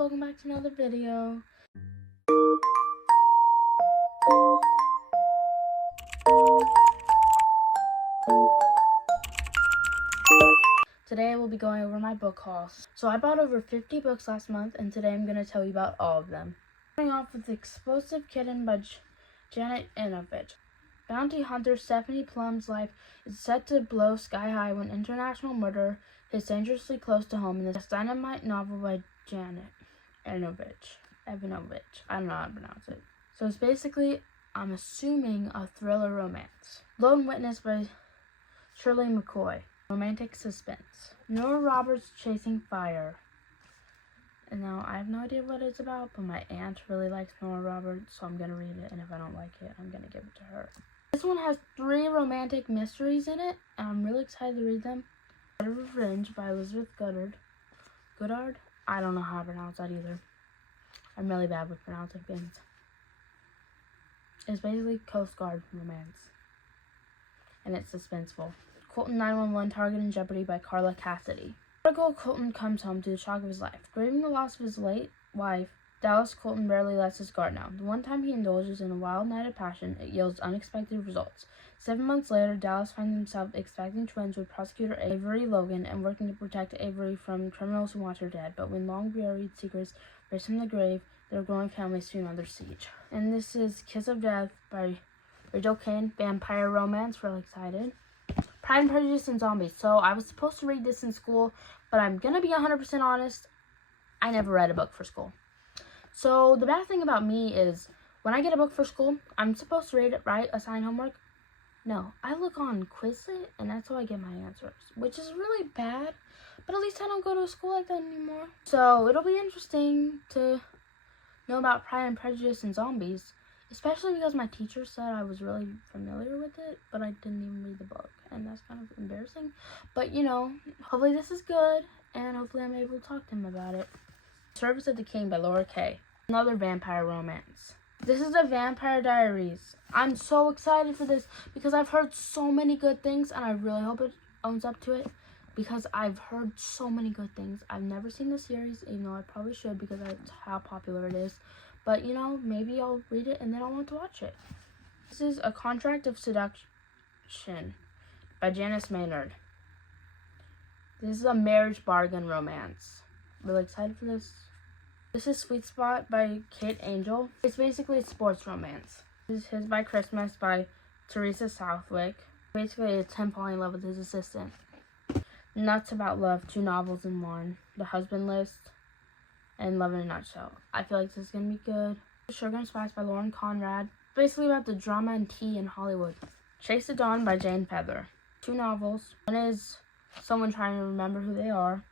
welcome back to another video. Today I will be going over my book hauls. So I bought over 50 books last month, and today I'm going to tell you about all of them. Starting off with The Explosive Kitten by Janet Inovich. Bounty hunter Stephanie Plum's life is set to blow sky high when international murder hits dangerously close to home in this dynamite novel by Janet Inovich. I don't know how to pronounce it. So it's basically, I'm assuming, a thriller romance. Lone Witness by Shirley McCoy. Romantic suspense. Nora Roberts Chasing Fire. And now I have no idea what it's about, but my aunt really likes Nora Roberts, so I'm going to read it, and if I don't like it, I'm going to give it to her. This one has 3 romantic mysteries in it, and I'm really excited to read them. Bed of Revenge by Elizabeth Goddard? I don't know how to pronounce that either. I'm really bad with pronouncing things. It's basically Coast Guard romance, and it's suspenseful. Colton 911 Target in Jeopardy by Carla Cassidy. Prodigal Colton comes home to the shock of his life. Grieving the loss of his late wife, Dallas Colton rarely lets his guard down. The one time he indulges in a wild night of passion, it yields unexpected results. 7 months later, Dallas finds himself expecting twins with prosecutor Avery Logan and working to protect Avery from criminals who want her dead. But when long-buried secrets race from the grave, their growing family soon under siege. And this is Kiss of Death by Rachel Kane, vampire romance. Really excited. Pride and Prejudice and Zombies. So I was supposed to read this in school, but I'm going to be 100% honest, I never read a book for school. So the bad thing about me is when I get a book for school, I'm supposed to read it, right? Assign homework? No, I look on Quizlet, and that's how I get my answers, which is really bad, but at least I don't go to a school like that anymore. So it'll be interesting to know about Pride and Prejudice and Zombies, especially because my teacher said I was really familiar with it, but I didn't even read the book, and that's kind of embarrassing. But, you know, hopefully this is good, and hopefully I'm able to talk to him about it. Service of the King by Laura Kay. Another vampire romance. This is The Vampire Diaries. I'm so excited for this because I've heard so many good things, and I really hope it owns up to it because I've heard so many good things. I've never seen the series, even though I probably should because that's how popular it is. But, you know, maybe I'll read it and then I'll want to watch it. This is A Contract of Seduction by Janice Maynard. This is a marriage bargain romance. Really excited for this. This is Sweet Spot by Kate Angel. It's basically a sports romance. This is His by Christmas by Teresa Southwick. Basically, it's him falling in love with his assistant. Nuts About Love, 2 novels in one. The Husband List and Love in a Nutshell. I feel like this is going to be good. Sugar and Spice by Lauren Conrad. Basically about the drama and tea in Hollywood. Chase the Dawn by Jane Feather. 2 novels. One is someone trying to remember who they are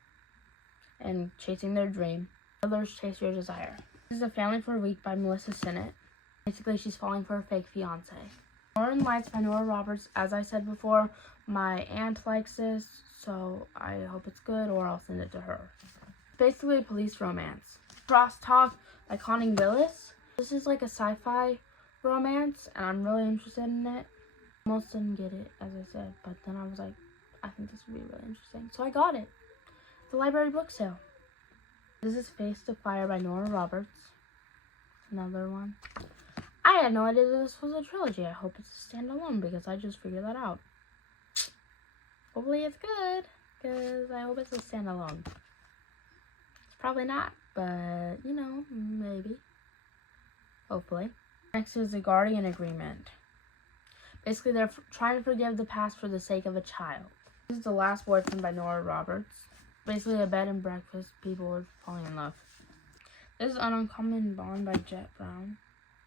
and chasing their dream. The other is Chase Your Desire. This is A Family for a Week by Melissa Sinnott. Basically, she's falling for a fake fiance. Northern Lights by Nora Roberts. As I said before, my aunt likes this, so I hope it's good or I'll send it to her. Basically a police romance. Crosstalk by Connie Willis. This is like a sci-fi romance, and I'm really interested in it. Almost didn't get it, as I said, but then I was like, I think this would be really interesting. So I got it. The library book sale. This is Face to Fire by Nora Roberts. Another one. I had no idea this was a trilogy. I hope it's a standalone because I just figured that out. Hopefully it's good because I hope it's a standalone. Probably not, but, you know, maybe. Hopefully. Next is The Guardian Agreement. Basically, they're trying to forgive the past for the sake of a child. This is The Last Boyfriend by Nora Roberts. Basically, a bed and breakfast. People are falling in love. This is An Uncommon Bond by Jet Brown.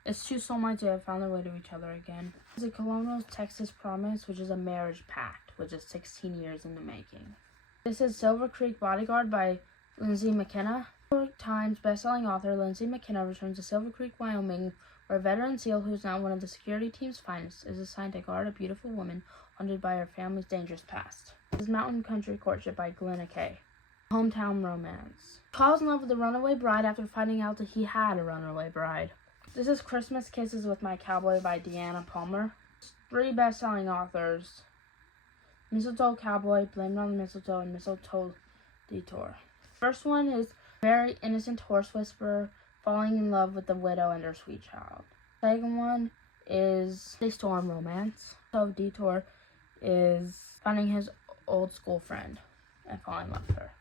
It's 2 soulmates who have found their way to each other again. This is A Colonial Texas Promise, which is a marriage pact, which is 16 years in the making. This is Silver Creek Bodyguard by Lindsay McKenna. New York Times bestselling author Lindsay McKenna returns to Silver Creek, Wyoming, where a veteran SEAL who is now one of the security team's finest is assigned to guard a beautiful woman haunted by her family's dangerous past. This is Mountain Country Courtship by Glenna Kay. Hometown Romance. Falls in love with a runaway bride after finding out that he had a runaway bride. This is Christmas Kisses with My Cowboy by Deanna Palmer. 3 best-selling authors. Mistletoe Cowboy, Blame It on the Mistletoe, and Mistletoe Detour. First one is Very innocent horse whisperer falling in love with the widow and her sweet child. Second one is a storm romance. So Detour is finding his old school friend and falling in love with her.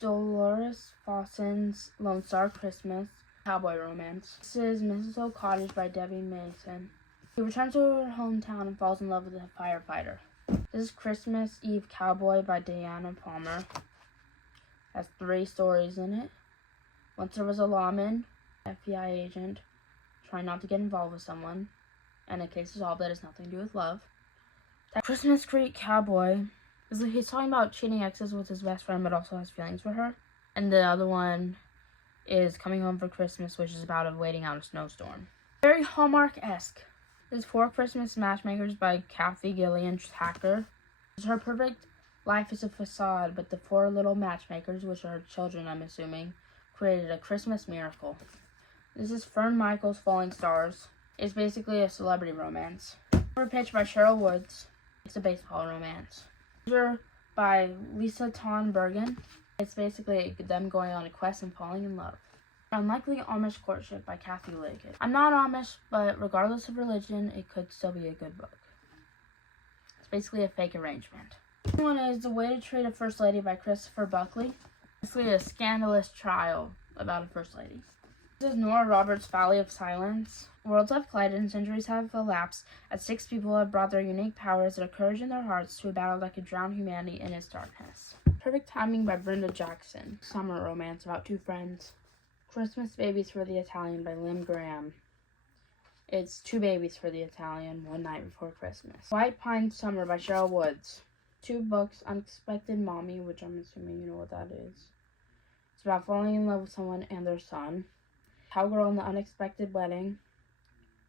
Dolores Fawson's Lone Star Christmas cowboy romance. This is Mistletoe Cottage by Debbie Mason. He returns to her hometown and falls in love with a firefighter. This is Christmas Eve Cowboy by Diana Palmer. Has 3 stories in it. Once there was a lawman, FBI agent, trying not to get involved with someone, and a case is solved that has nothing to do with love. Christmas Creek Cowboy, he's talking about cheating exes with his best friend, but also has feelings for her. And the other one is Coming Home for Christmas, which is about waiting out a snowstorm. Very Hallmark-esque. This is 4 Christmas Matchmakers by Kathy Gillian Thacker. Her perfect life is a facade, but the 4 little matchmakers, which are children, I'm assuming, created a Christmas miracle. This is Fern Michaels' Falling Stars. It's basically a celebrity romance. Cover Pitch by Cheryl Woods. It's a baseball romance. By Lisa Ton Bergen. It's basically them going on a quest and falling in love. Unlikely Amish Courtship by Kathy Liggett. I'm not Amish, but regardless of religion, it could still be a good book. It's basically a fake arrangement. The one is The Way to Treat a First Lady by Christopher Buckley. Basically a scandalous trial about a first lady. This is Nora Roberts' Valley of Silence. Worlds have collided and centuries have elapsed as 6 people have brought their unique powers and courage in their hearts to a battle that could drown humanity in its darkness. Perfect Timing by Brenda Jackson. Summer romance about 2 friends. Christmas Babies for the Italian by Lynn Graham. It's 2 babies for the Italian, one night before Christmas. White Pine Summer by Cheryl Woods. 2 books, Unexpected Mommy, which I'm assuming you know what that is. It's about falling in love with someone and their son. Cowgirl and the Unexpected Wedding.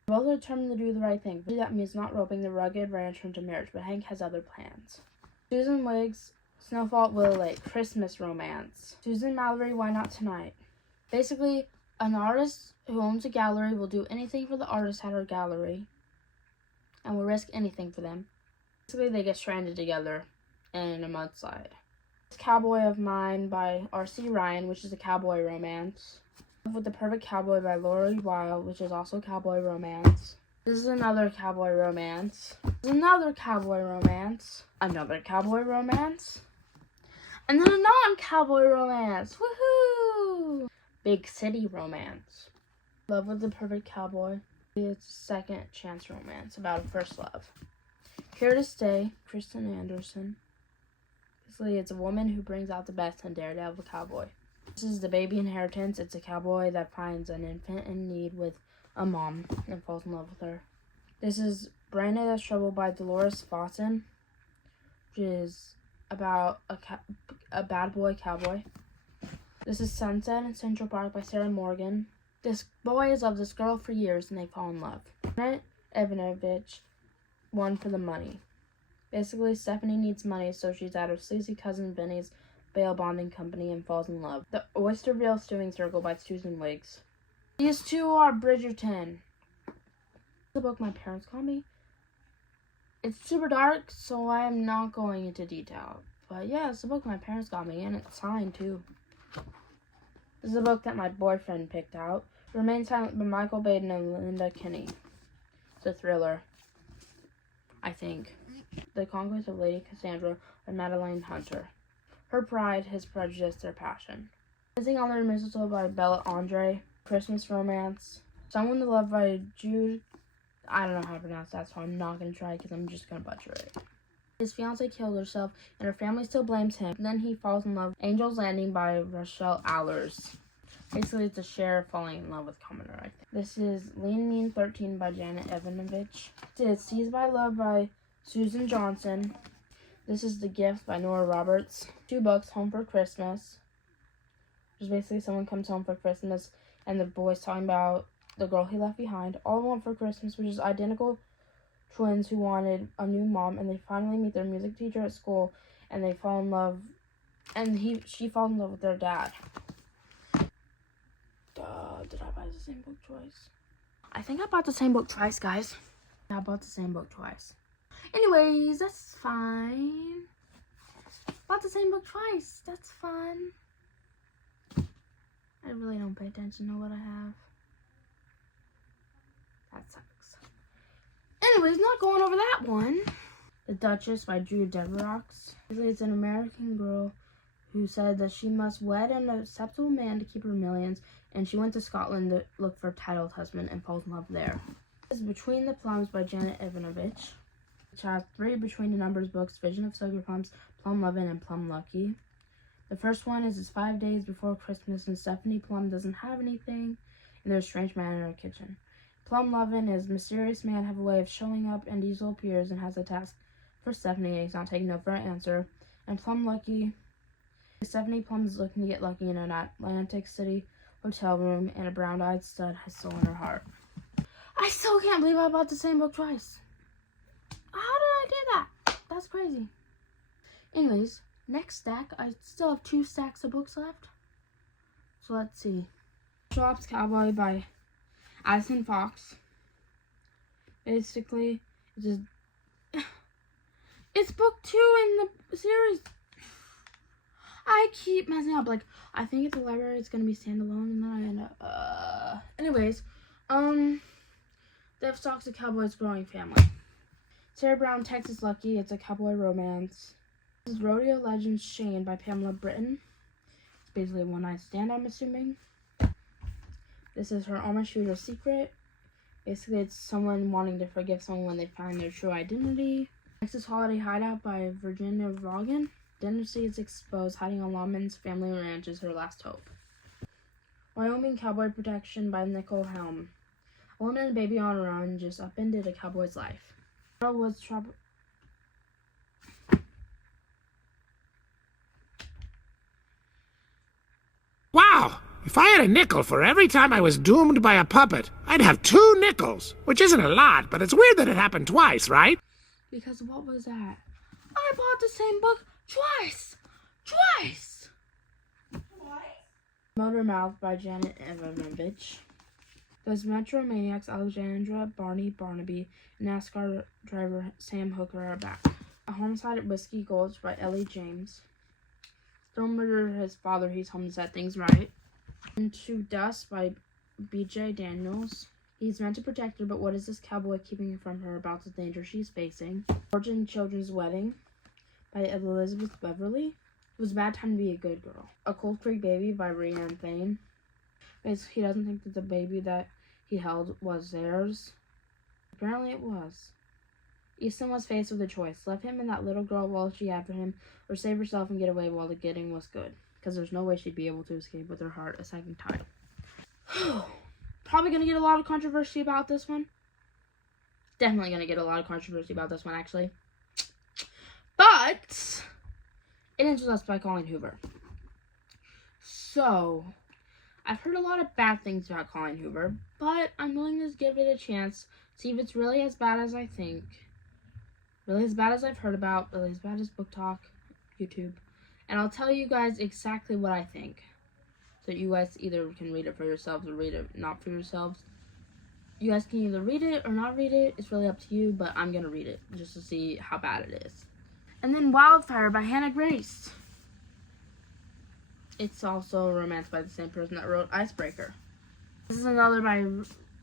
Both are determined to do the right thing. That means not roping the rugged rancher into marriage, but Hank has other plans. Susan Wiggs, Snowfall Willow Lake, Christmas romance. Susan Mallory, Why Not Tonight? Basically, an artist who owns a gallery will do anything for the artist at her gallery and will risk anything for them. Basically, they get stranded together in a mudslide. Cowboy of Mine by R.C. Ryan, which is a cowboy romance. With the Perfect Cowboy by Lori Weil, which is also cowboy romance. This is another cowboy romance. This is another cowboy romance. Another cowboy romance. And then a non-cowboy romance. Woohoo! Big City Romance. Love with the Perfect Cowboy. It's a second chance romance about a first love. Here to Stay, Kristen Anderson. Basically, it's a woman who brings out the best in Daredevil Cowboy. This is The Baby Inheritance. It's a cowboy that finds an infant in need with a mom and falls in love with her. This is Branded as Trouble by Dolores Fawson, which is about a bad boy cowboy. This is Sunset in Central Park by Sarah Morgan. This boy has loved this girl for years and they fall in love. Janet Evanovich, One for the Money. Basically, Stephanie needs money, so she's at her sleazy cousin Vinny's bail bonding company and falls in love. The Oysterville Stewing Circle by Susan Wiggs. These 2 are Bridgerton. The book my parents call me. It's super dark, so I am not going into detail. But yeah, it's the book my parents got me, and it's signed too. This is a book that my boyfriend picked out. Remain Silent by Michael Baden and Linda Kinney. It's a thriller, I think. The Conquest of Lady Cassandra by Madeline Hunter. Her Pride, His Prejudice, Their Passion. Kissing on the Mistletoe by Bella Andre. Christmas Romance. Someone to Love by Jude. I don't know how to pronounce that, so I'm not going to try because I'm just going to butcher it. His fiancée killed herself, and her family still blames him. Then he falls in love. Angel's Landing by Rochelle Allers. Basically, it's a sheriff falling in love with Commoner, I think. This is Lean Mean 13 by Janet Evanovich. This is Seized by Love by Susan Johnson. This is The Gift by Nora Roberts. 2 books, Home for Christmas. Which is basically someone comes home for Christmas, and the boy's talking about the girl he left behind. All I Want for Christmas, which is identical twins who wanted a new mom, and they finally meet their music teacher at school, and they fall in love, and she falls in love with their dad. Did I buy the same book twice? I think I bought the same book twice, guys. I bought the same book twice. Anyways, that's fine. Bought the same book twice. That's fun. I really don't pay attention to what I have. That sucks. Anyways, not going over that one. The Duchess by Julia Deveraux. It's an American girl who said that she must wed an acceptable man to keep her millions, and she went to Scotland to look for a titled husband and falls in love there. This is Between the Plums by Janet Ivanovich, which has 3 Between the Numbers books: Vision of Sugar Plums, Plum Lovin', and Plum Lucky. The first one is 5 days before Christmas, and Stephanie Plum doesn't have anything, and there's a strange man in her kitchen. Plum Lovin' is mysterious man have a way of showing up, and Diesel appears and has a task for Stephanie, and he's not taking no for an answer. And Plum Lucky, Stephanie Plum is looking to get lucky in an Atlantic City hotel room, and a brown-eyed stud has stolen her heart. I still can't believe I bought the same book twice. How did I do that? That's crazy. Anyways, next stack. I still have 2 stacks of books left. So let's see. Shops Cowboy by Addison Fox. Basically, it's book 2 in the series. I keep messing up. Like, I think at the library it's gonna be standalone, and then I end up. Anyways, Dev Stalks a Cowboy's Growing Family. Sarah Brown, Texas Lucky. It's a cowboy romance. This is Rodeo Legends Shane by Pamela Britton. It's basically a one-night stand, I'm assuming. This is Her Almost Shooter Secret. Basically, it's someone wanting to forgive someone when they find their true identity. Next is Holiday Hideout by Virginia Vaughan. Identity is exposed. Hiding on Lawman's family ranch is her last hope. Wyoming Cowboy Protection by Nicole Helm. A woman and a baby on her own just upended a cowboy's life. Was trouble. Wow! If I had a nickel for every time I was doomed by a puppet, I'd have 2 nickels, which isn't a lot, but it's weird that it happened twice, right? Because what was that? I bought the same book twice! Twice! Motor Mouth by Janet Ivanovich. Those Metro Maniacs Alexandra Barney Barnaby and NASCAR driver Sam Hooker are back. A Homicide at Whiskey Gulch by Ellie James. Still murdered his father, he's home to set things right. Into Dust by B.J. Daniels. He's meant to protect her, but what is this cowboy keeping from her about the danger she's facing? Fortune Children's Wedding by Elizabeth Beverly. It was a bad time to be a good girl. A Cold Creek Baby by Rhiannon Thane. Basically, he doesn't think that the baby that he held was theirs. Apparently it was. Easton was faced with a choice. Let him and that little girl while she after him, or save herself and get away while the getting was good. Because there's no way she'd be able to escape with her heart a second time. Probably going to get a lot of controversy about this one. Definitely going to get a lot of controversy about this one, actually. But it ends with Us by Colleen Hoover. So, I've heard a lot of bad things about Colleen Hoover, but I'm willing to give it a chance, see if it's really as bad as I think, really as bad as I've heard about, really as bad as Book Talk, YouTube, and I'll tell you guys exactly what I think, so you guys either can read it for yourselves or read it not for yourselves. You guys can either read it or not read it, it's really up to you, but I'm going to read it, just to see how bad it is. And then Wildfire by Hannah Grace. It's also a romance by the same person that wrote Icebreaker. This is another by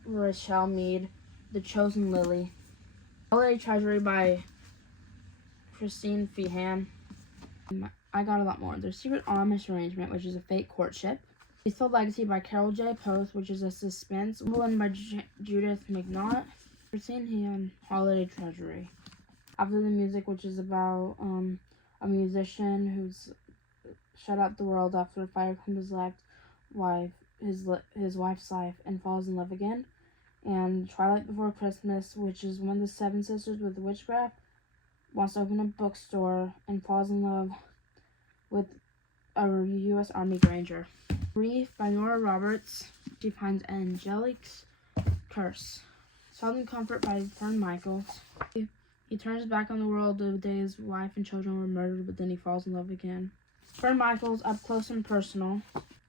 Rochelle Mead, The Chosen Lily. Holiday Treasury by Christine Feehan. I got a lot more. There's Secret Amish Arrangement, which is a fake courtship. Faithful Legacy by Carol J. Post, which is a suspense. One by Judith McNaught. Christine Feehan, Holiday Treasury. After the Music, which is about a musician who's shut out the world after a fire comes his wife's life and falls in love again. And Twilight Before Christmas, which is one of the 7 sisters with witchcraft, wants to open a bookstore and falls in love with a U.S. Army Ranger. Reef by Nora Roberts. She finds Angelique's curse. Southern Comfort by Fern Michaels. He turns back on the world the day his wife and children were murdered, but then he falls in love again. Fern Michaels, Up Close and Personal.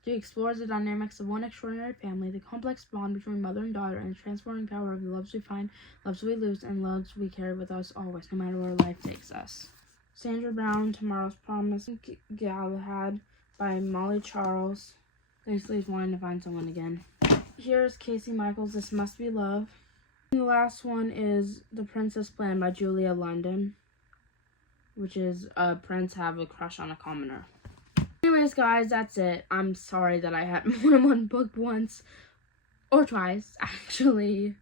She explores the dynamics of one extraordinary family, the complex bond between mother and daughter, and the transforming power of the loves we find, loves we lose, and loves we carry with us always, no matter where life takes us. Sandra Brown, Tomorrow's Promise. Galahad by Molly Charles. Basically, he's wanting to find someone again. Here's Casey Michaels, This Must Be Love. And the last one is The Princess Plan by Julia London, which is a prince have a crush on a commoner. Anyways, guys, that's it. I'm sorry that I had more than one book once, or twice, actually.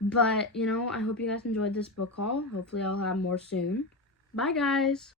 But, you know, I hope you guys enjoyed this book haul. Hopefully I'll have more soon. Bye, guys!